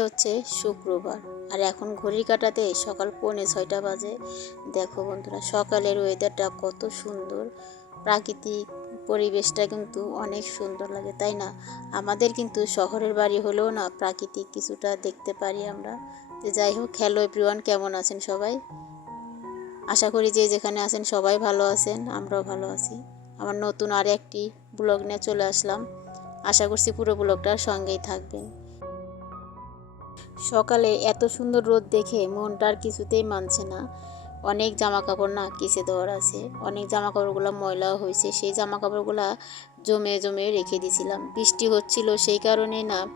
হচ্ছে শুক্রবার। আর এখন ঘড়ি কাটাতে সকাল পৌনে ছয়টা বাজে। দেখো বন্ধুরা, সকালের ওয়েদারটা কত সুন্দর। প্রাকৃতিক পরিবেশটা কিন্তু অনেক সুন্দর লাগে, তাই না? আমাদের কিন্তু শহরের বাড়ি হলেও না প্রাকৃতিক কিছুটা দেখতে পারি আমরা। তো যাই হোক হ্যালো এভরিওয়ান কেমন আছেন সবাই? আশা করি যে যেখানে আছেন সবাই ভালো আছেন, আমরাও ভালো আছি। আমার নতুন আর একটি ব্লগ নিয়ে চলে আসলাম। আশা করছি পুরো ব্লগটার সঙ্গেই থাকবেন। সকালে এত সুন্দর রোদ দেখে মনটা আর কিছুতেই মানছে না। অনেক জামা কাপড় না কিসে দেওয়ার আছে। অনেক জামা কাপড়গুলো ময়লাও হয়েছে। সেই জামা কাপড়গুলো জমে জমে রেখে দিয়েছিলাম। বৃষ্টি হচ্ছিল সেই কারণে না,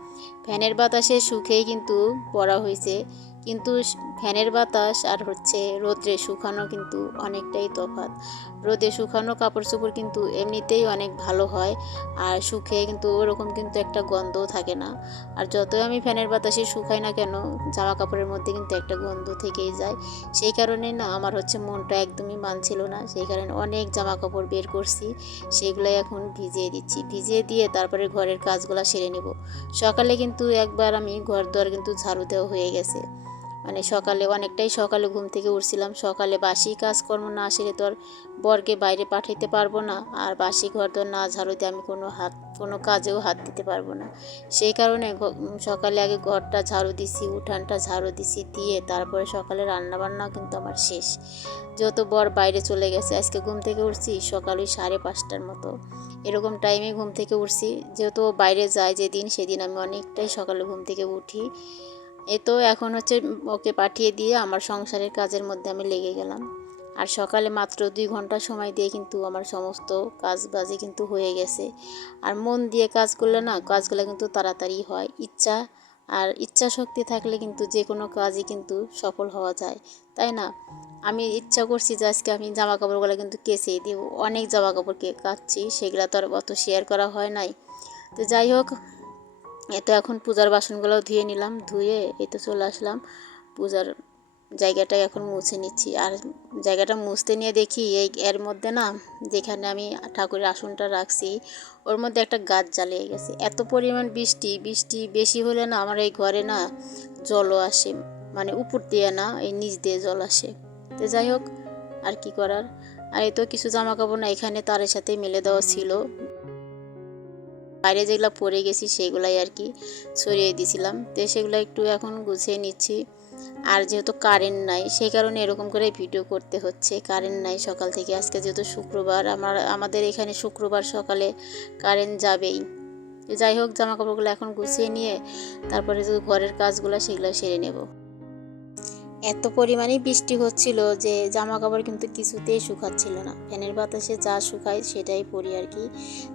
ফ্যানের বাতাসে শুকেই কিন্তু পড়া হয়েছে। কিন্তু ফ্যানের বাতাস আর হচ্ছে রোদ্রে শুকানো কিন্তু অনেকটাই তফাৎ। রোদে শুকানো কাপড় চোপড় কিন্তু এমনিতেই অনেক ভালো হয় আর শুকিয়ে কিন্তু ওরকম কিন্তু একটা গন্ধও থাকে না। আর যতই আমি ফ্যানের বাতাসে শুকাই না কেন, জামা কাপড়ের মধ্যে কিন্তু একটা গন্ধ থেকেই যায়। সেই কারণে না আমার হচ্ছে মনটা একদমই মানছিল না। সেই কারণে অনেক জামা কাপড় বের করছি, সেগুলোই এখন ভিজিয়ে দিচ্ছি। ভিজিয়ে দিয়ে তারপরে ঘরের কাজগুলো সেরে নেব। সকালে কিন্তু একবার আমি ঘর দুয়ার কিন্তু ঝাড়ু দেওয়া হয়ে গেছে। মানে সকালে অনেকটাই সকালে ঘুম থেকে উঠছিলাম। সকালে বাসি কাজকর্ম না সেরে তো আর বরকে বাইরে পাঠাইতে পারব না। আর বাসি ঘর তো না ঝাড়ু দিয়ে আমি কোনো হাত, কোনো কাজেও হাত দিতে পারব না। সেই কারণে সকালে আগে ঘরটা ঝাড়ু দিছি, উঠানটা ঝাড়ু দিছি, দিয়ে তারপরে সকালে রান্নাবান্নাও কিন্তু আমার শেষ। যেহেতু বর বাইরে চলে গেছে, আজকে ঘুম থেকে উঠছি সকাল ওই সাড়ে পাঁচটার মতো। এরকম টাইমে ঘুম থেকে উঠছি। যেহেতু বাইরে যায় যেদিন, সেদিন আমি অনেকটাই সকালে ঘুম থেকে উঠি। এ তো এখন হচ্ছে ওকে পাঠিয়ে দিয়ে আমার সংসারের কাজের মধ্যে আমি লেগে গেলাম। আর সকালে মাত্র দুই ঘণ্টা সময় দিয়ে কিন্তু আমার সমস্ত কাজ বাজে কিন্তু হয়ে গেছে। আর মন দিয়ে কাজ করলে না, কাজগুলো কিন্তু তাড়াতাড়ি হয়। ইচ্ছা আর ইচ্ছা শক্তি থাকলে কিন্তু যে কোনো কাজই কিন্তু সফল হওয়া যায়। তাই না? আমি ইচ্ছা করছি যে আজকে আমি জামা কাপড়গুলো কিন্তু কেচেই দেবো। অনেক জামা কাপড় কে কাচ্ছি সেগুলো তো আর অত শেয়ার করা হয় নাই। তো যাই হোক এ তো এখন পূজার বাসনগুলোও ধুয়ে নিলাম, ধুয়ে এই তো চলে আসলাম। পূজার জায়গাটা এখন মুছে নিচ্ছি। আর জায়গাটা মুছতে নিয়ে দেখি এই এর মধ্যে না, যেখানে আমি ঠাকুরের আসনটা রাখছি, ওর মধ্যে একটা গাছ জ্বালিয়ে গেছে। এত পরিমাণ বৃষ্টি বৃষ্টি বেশি হলে না আমার এই ঘরে না জলও আসে মানে উপর দিয়ে না, এই নিচ দিয়ে জল আসে। তো যাই হোক, আর কি করার? আর এই তো কিছু জামা কাপড় না এখানে তারের সাথে মেলে দেওয়া ছিল। বাইরে যেগুলো পরে গেছি সেগুলাই আর কি ছড়িয়ে দিছিলাম। তো সেগুলো একটু এখন গুছিয়ে নিচ্ছি। আর যেহেতু কারেন্ট নাই, সেই কারণে এরকম করে ভিডিও করতে হচ্ছে। কারেন্ট নাই সকাল থেকে, আজকে যেহেতু শুক্রবার, আমার, আমাদের এখানে শুক্রবার সকালে কারেন্ট যাবেই। যাই হোক জামা কাপড়গুলো এখন গুছিয়ে নিয়ে, তারপরে যে ঘরের কাজগুলো, সেগুলো সেরে নেব। এত পরিমাণে বৃষ্টি হচ্ছিল যে জামা কাপড় কিন্তু কিছুতেই শুকাচ্ছিল না। ফ্যানের বাতাসে যা শুকায় সেটাই পরি আর কি।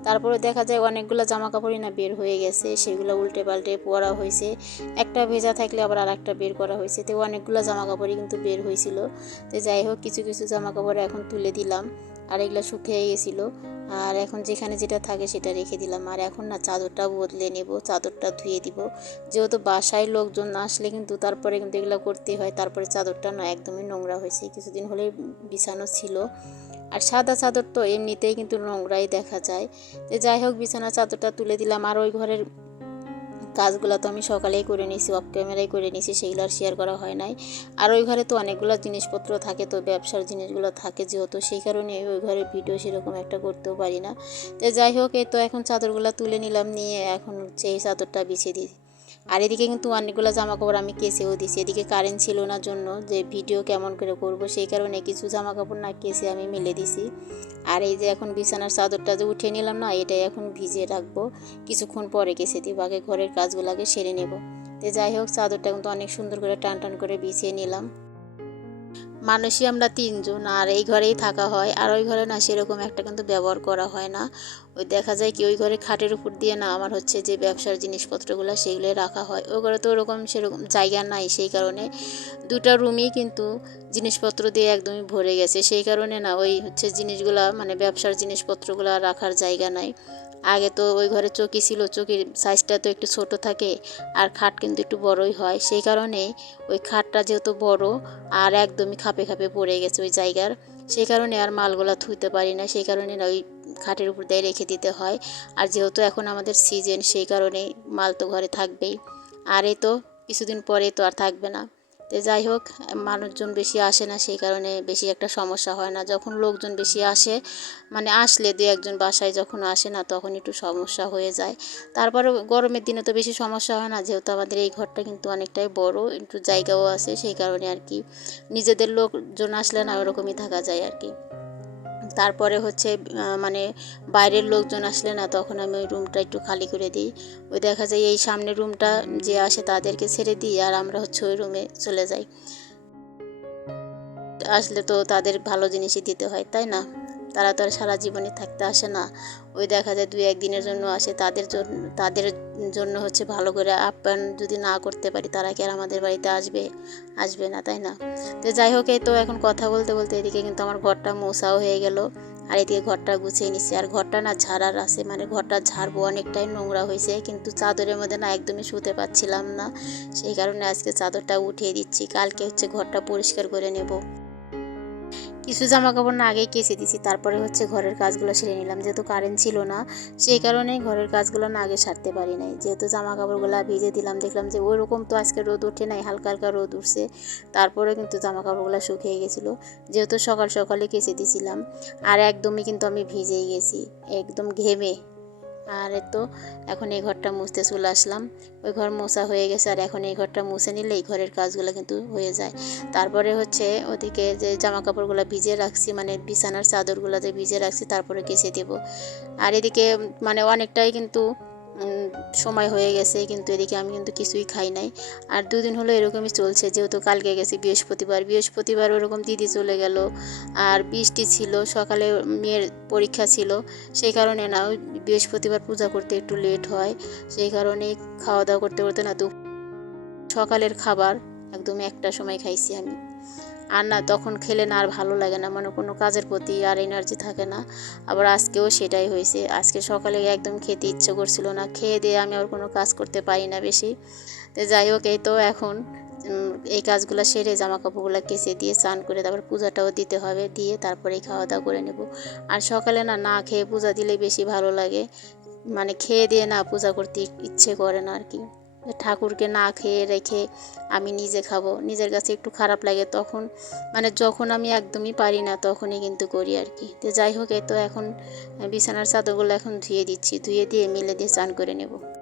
তারপরে দেখা যায় অনেকগুলো জামা কাপড়ই না বের হয়ে গেছে, সেগুলো উল্টে পাল্টে পরা হয়েছে। একটা ভেজা থাকলে আবার আর একটা বের করা হয়েছে। তো অনেকগুলো জামা কাপড়ই কিন্তু বের হয়েছিল। তো যাই হোক, কিছু কিছু জামা কাপড় এখন তুলে দিলাম। আর এগুলো শুকিয়ে গেছিল। আর এখন যেখানে যেটা থাকে সেটা রেখে দিলাম। আর এখন না চাদরটা বদলে নেব, চাদরটা ধুয়ে দিব। যেহেতু বাসায় লোকজন আসলে কিন্তু তারপরে কিন্তু এগুলো করতে হয়। তারপরে চাদরটা না একদমই নোংরা হয়েছে। কিছুদিন হলে বিছানো ছিল। আর সাদা চাদর তো এমনিতেই কিন্তু নোংরাই দেখা যায়। যাই হোক, বিছানা চাদরটা তুলে দিলাম। আর ওই ঘরের কাজগুলো তো আমি সকালেই করে নিয়েছি অফ ক্যামেরাই করে নিয়েছি সেগুলো আর শেয়ার করা হয় নাই। আর ওই ঘরে তো অনেকগুলো জিনিসপত্র থাকে তো, ব্যবসার জিনিসগুলো থাকে যেহেতু, সেই কারণে ওই ঘরে ভিডিও সেরকম একটা করতেও পারি না। তো যাই হোক, এই তো এখন চাদরগুলো তুলে নিলাম, নিয়ে এখন হচ্ছে এই চাদরটা বিছিয়ে দিই। আর এদিকে কিন্তু অনেকগুলো জামা কাপড় আমি কেসেও দিছি। এদিকে কারেন্ট ছিল না জন্য যে ভিডিও কেমন করে করব, সেই কারণে কিছু জামা কাপড় না কেসে আমি মেলে দিছি। আর এই যে এখন বিছানার চাদরটা যে উঠে নিলাম না, এটাই এখন ভিজিয়ে রাখব। কিছুক্ষণ পরে কেসে দিব, আগে ঘরের কাজগুলো আগে সেরে নেব। তো যাই হোক, চাদরটা কিন্তু অনেক সুন্দর করে টান টান করে বিছিয়ে নিলাম। মানুষই আমরা তিনজন আর এই ঘরেই থাকা হয় আর ওই ঘরে না সেরকম একটা কিন্তু ব্যবহার করা হয় না। ওই দেখা যায় কি ওই ঘরে খাটের উপর দিয়ে না আমার হচ্ছে যে ব্যবসার জিনিসপত্রগুলো সেগুলোই রাখা হয়। ওই ঘরে তো ওরকম সেরকম জায়গা নাই সেই কারণে। দুটা রুমই কিন্তু জিনিসপত্র দিয়ে একদমই ভরে গেছে। সেই কারণে না ওই হচ্ছে জিনিসগুলা মানে ব্যবসার জিনিসপত্রগুলো রাখার জায়গা নাই। আগে তো ওই ঘরে চকি ছিল, চকির সাইজটা তো একটু ছোট থাকে আর খাট কিন্তু একটু বড়ই হয়। সেই কারণে ওই খাটটা যেহেতু বড় আর একদমই খাপে খাপে পড়ে গেছে ওই জায়গার, সেই কারণে আর মালগুলা ধুইতে পারি না, সেই কারণে ওই খাটের উপর দিয়ে রেখে দিতে হয়। আর যেহেতু এখন আমাদের সিজন সেই কারণে মাল তো ঘরে থাকবেই। আর এ তো কিছুদিন পরে তো আর থাকবে না। তো যাই হোক, মানুষজন বেশি আসে না, সেই কারণে বেশি একটা সমস্যা হয় না। যখন লোকজন বেশি আসে মানে আসলে দু একজন বাসায় যখন আসে না, তখন একটু সমস্যা হয়ে যায়। তারপরে গরমের দিনে তো বেশি সমস্যা হয় না, যেহেতু আমাদের এই ঘরটা কিন্তু অনেকটাই বড়, একটু জায়গাও আছে, সেই কারণে আর কি। নিজেদের লোকজন আসলে না, ওরকমই থাকা যায় আর কি। তারপরে হচ্ছে মানে বাইরের লোকজন আসলে না, তখন আমি ওই রুমটা একটু খালি করে দিই। ওই দেখা যায় এই সামনের রুমটা যে আসে তাদেরকে ছেড়ে দিই আর আমরা হচ্ছে ওই রুমে চলে যাই। আসলে তো তাদের ভালো জিনিসই দিতে হয়, তাই না? তারা তো আর সারা জীবনে থাকতে আসে না। ওই দেখা যায় দুই একদিনের জন্য আসে, তাদের জন্য তাদের জন্য হচ্ছে ভালো করে আপ্যায়ন যদি না করতে পারি, তারা কি আর আমাদের বাড়িতে আসবে? আসবে না, তাই না? তো যাই হোক, এই তো এখন কথা বলতে বলতে এদিকে কিন্তু আমার ঘরটা মোছাও হয়ে গেল। আর এদিকে ঘরটা গুছিয়ে নিচ্ছি আর ঘরটা না ঝাড়ার আছে মানে ঘরটা ঝাড়বো অনেকটাই নোংরা হয়েছে, কিন্তু চাদরের মধ্যে না একদমই শুতে পারছিলাম না। সেই কারণে আজকে চাদরটা উঠিয়ে দিচ্ছি। কালকে হচ্ছে ঘরটা পরিষ্কার করে নেব। কিছু জামা কাপড় না আগেই কেচে দিছি, তারপরে হচ্ছে ঘরের কাজগুলো সেরে নিলাম। যেহেতু কারেন্ট ছিল না, সেই কারণেই ঘরের কাজগুলো না আগে সারতে পারি নাই। যেহেতু জামা কাপড়গুলো ভিজে দিলাম, দেখলাম যে ওইরকম তো আজকে রোদ ওঠে নাই, হালকা হালকা রোদ উঠছে, তারপরে কিন্তু জামা কাপড়গুলো শুকিয়ে গেছিল। যেহেতু সকাল সকালে কেচে দিছিলাম, আর একদমই কিন্তু আমি ভিজেই গেছি, একদম ঘেমে। আর তো, এখন এই ঘরটা মুছতে চলে আসলাম। ওই ঘর মোছা হয়ে গেছে, আর এখন এই ঘরটা মুছে নিলে এই ঘরের কাজগুলো কিন্তু হয়ে যায়। তারপরে হচ্ছে ওদিকে যে জামা কাপড়গুলো ভিজে রাখছি মানে বিছানার চাদরগুলো যে ভিজে রাখছি, তারপরে কেচে দেবো। আর এদিকে মানে অনেকটাই কিন্তু সময় হয়ে গেছে, কিন্তু এদিকে আমি কিন্তু কিছুই খাই নাই। আর দুদিন হলো এরকমই চলছে, যেহেতু কালকে গেছি বৃহস্পতিবার বৃহস্পতিবার ওরকম দিদি চলে গেল। আর বৃষ্টি ছিল, সকালে মেয়ের পরীক্ষা ছিল, সেই কারণে না বৃহস্পতিবার পূজা করতে একটু লেট হয়। সেই কারণে খাওয়া দাওয়া করতে করতে না, দু সকালের খাবার একদম একটা সময় খাইছি আমি। আর না, তখন খেলে না আর ভালো লাগে না। মানে কোনো কাজের প্রতি আর এনার্জি থাকে না। আবার আজকেও সেটাই হয়েছে। আজকে সকালে একদম খেতে ইচ্ছে করছিল না। খেয়ে দিয়ে আমি আর কোনো কাজ করতে পারি না বেশি। তো যাই হোক, এই তো এখন এই কাজগুলো সেরে জামা কাপড়গুলো কেচে দিয়ে স্নান করে তারপর পূজাটাও দিতে হবে। দিয়ে তারপরে খাওয়া দাওয়া করে নেব। আর সকালে না না খেয়ে পূজা দিলে বেশি ভালো লাগে। মানে খেয়ে দিয়ে না পূজা করতে ইচ্ছে করে না আর কি। ঠাকুরকে না খেয়ে রেখে আমি নিজে খাব। নিজের কাছে একটু খারাপ লাগে তখন মানে যখন আমি একদমই পারি না তখনই কিন্তু করি আর কি। তো যাই হোক এ তো এখন বিছানার চাদরগুলো এখন ধুয়ে দিচ্ছি, ধুয়ে দিয়ে মিলে দিয়ে চান করে নেব।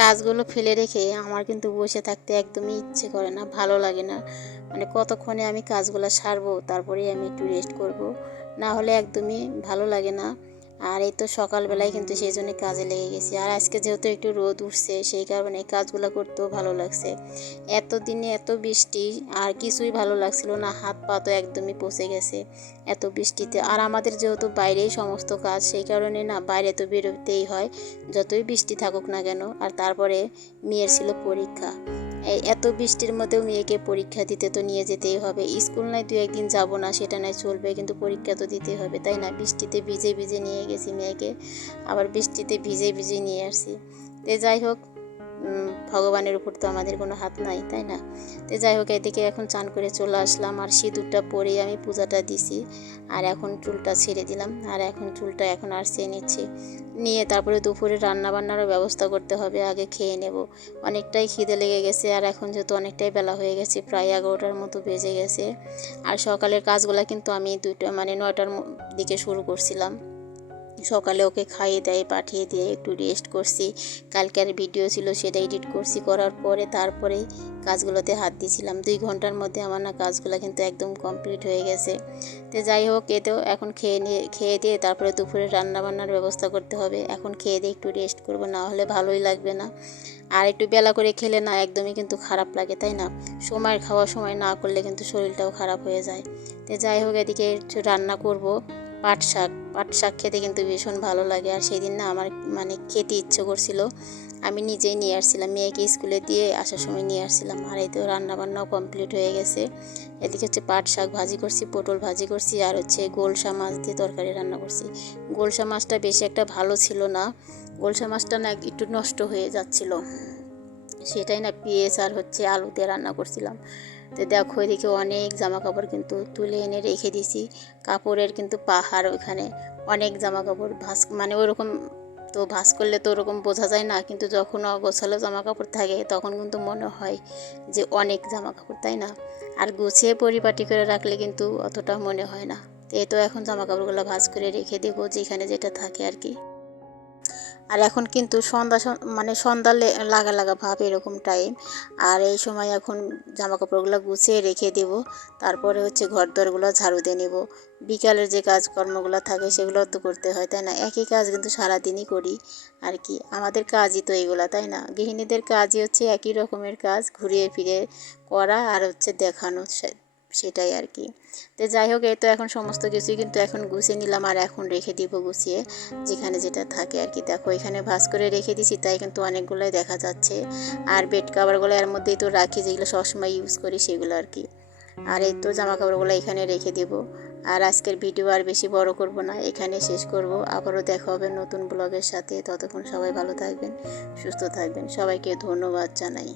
কাজগুলো ফেলে রেখে আমার কিন্তু বসে থাকতে একদমই ইচ্ছে করে না, ভালো লাগে না। মানে কতক্ষণে আমি কাজগুলো সারবো, তারপরেই আমি একটু রেস্ট করব। না হলে একদমই ভালো লাগে না। আর এই তো সকালবেলায় কিন্তু সেই জন্য কাজে লেগে গেছি। আর আজকে যেহেতু একটু রোদ উঠছে, সেই কারণে কাজগুলো করতেও ভালো লাগছে। এত দিনে এত বৃষ্টি, আর কিছুই ভালো লাগছিল না, হাত পা তো একদমই পচে গেছে এত বৃষ্টিতে। আর আমাদের যেহেতু বাইরেই সমস্ত কাজ, সেই কারণে না বাইরে তো বেরোতেই হয়, যতই বৃষ্টি থাকুক না কেন। আর তারপরে মেয়ের ছিল পরীক্ষা। এত বৃষ্টির মধ্যেও মেয়েকে পরীক্ষা দিতে তো নিয়ে যেতেই হবে। স্কুল নয়, দু একদিন যাব না, সেটা নয়, চলবে, কিন্তু পরীক্ষা তো দিতে হবে, তাই না? বৃষ্টিতে ভিজে ভিজে নিয়ে গেছি মেয়েকে, আবার বৃষ্টিতে ভিজে ভিজে নিয়ে আসছি তো যাই হোক ভগবানের উপর তো আমাদের কোনো হাত নাই, তাই না? তো যাই হোক, এদিকে এখন চান করে চলে আসলাম আর সিঁদুরটা পরে আমি পূজাটা দিছি। আর এখন চুলটা ছেড়ে দিলাম। আর এখন চুলটা এখন আর সে নিচ্ছি। নিয়ে তারপরে দুপুরে রান্না বান্নারও ব্যবস্থা করতে হবে, আগে খেয়ে নেব। অনেকটাই খিদে লেগে গেছে, আর এখন যেহেতু অনেকটাই বেলা হয়ে গেছে, প্রায় এগারোটার মতো বেজে গেছে। আর সকালের কাজগুলো কিন্তু আমি দুটো মানে নয়টার দিকে শুরু করছিলাম। সকালে ওকে খাইয়ে দেয়, পাঠিয়ে দিয়ে একটু রেস্ট করছি। কালকের ভিডিও ছিল সেটা এডিট করছি, করার পরে তারপরে কাজগুলোতে হাত দিয়েছিলাম। দুই ঘণ্টার মধ্যে আমার না কাজগুলো কিন্তু একদম কমপ্লিট হয়ে গেছে। তো যাই হোক এতেও এখন খেয়ে নিয়ে, খেয়ে দিয়ে তারপরে দুপুরে রান্না বান্নার ব্যবস্থা করতে হবে। এখন খেয়ে দিয়ে একটু রেস্ট করব, না হলে ভালোই লাগবে না। আর একটু বেলা করে খেলে না একদমই কিন্তু খারাপ লাগে, তাই না? সময় খাওয়া সময় না করলে কিন্তু শরীরটাও খারাপ হয়ে যায়। তো যাই হোক, এদিকে রান্না করব। পাট শাক পাট শাক খেতে কিন্তু ভীষণ ভালো লাগে। আর সেই দিন না আমার মানে খেতে ইচ্ছে করছিল। আমি নিজেই নিয়ে আসছিলাম, মেয়েকে স্কুলে দিয়ে আসার সময় নিয়ে আসছিলাম। আর এই তো রান্না বান্নাও কমপ্লিট হয়ে গেছে। এদিকে হচ্ছে পাট শাক ভাজি করছি, পটল ভাজি করছি, আর হচ্ছে গোলসা মাছ দিয়ে তরকারি রান্না করছি। গোলসা মাছটা বেশি একটা ভালো ছিল না। গোলসা মাছটা না একটু নষ্ট হয়ে যাচ্ছিল। সেটাই না পেঁয়াজ আর হচ্ছে আলু দিয়ে রান্না করছিলাম। তো দেখো, এদিকে অনেক জামা কাপড় কিন্তু তুলে এনে রেখে দিছি কাপড়ের কিন্তু পাহাড় ওইখানে অনেক জামা কাপড় ভাস মানে ওরকম তো ভাস করলে তো ওরকম বোঝা যায় না, কিন্তু যখন অগোছালো জামা কাপড় থাকে, তখন কিন্তু মনে হয় যে অনেক জামা কাপড় তাই না? আর গুছিয়ে পরিপাটি করে রাখলে কিন্তু অতটা মনে হয় না। এই তো এখন জামা কাপড়গুলো ভাজ করে রেখে দেবো, যেখানে যেটা থাকে আর কি। আর এখন কিন্তু সন্ধ্যা সন- মানে সন্ধ্যা লাগা লাগা ভাব এরকম টাইম আর এই সময় এখন জামা কাপড়গুলো গুছিয়ে রেখে দেব। তারপরে হচ্ছে ঘর দরগুলো ঝাড়ু দিয়ে নেব। বিকালের যে কাজকর্মগুলো থাকে সেগুলো তো করতে হয়, তাই না? একই কাজ কিন্তু সারাদিনই করি। আর কি, আমাদের কাজই তো এগুলো, তাই না? গৃহিণীদের কাজই হচ্ছে একই রকমের কাজ, ঘুরিয়ে ফিরে করা আর হচ্ছে দেখানো। সেটাই আর কি তো যাই হোক, এই তো এখন সমস্ত কিছুই কিন্তু এখন গুছিয়ে নিলাম আর এখন রেখে দিব গুছিয়ে, যেখানে যেটা থাকে আর কি দেখো, এখানে ভাঁজ করে রেখে দিছি তাই কিন্তু অনেকগুলোই দেখা যাচ্ছে। আর বেড কাভারগুলো এর মধ্যেই তো রাখি, যেগুলো সবসময় ইউজ করি সেগুলো আর কি আর এই তো জামা কাপড়গুলো এখানে রেখে দেব। আর আজকের ভিডিও আর বেশি বড় করব না, এখানে শেষ করব। আবারও দেখা হবে নতুন ব্লগের সাথে। ততক্ষণ সবাই ভালো থাকবেন, সুস্থ থাকবেন। সবাইকে ধন্যবাদ জানাই।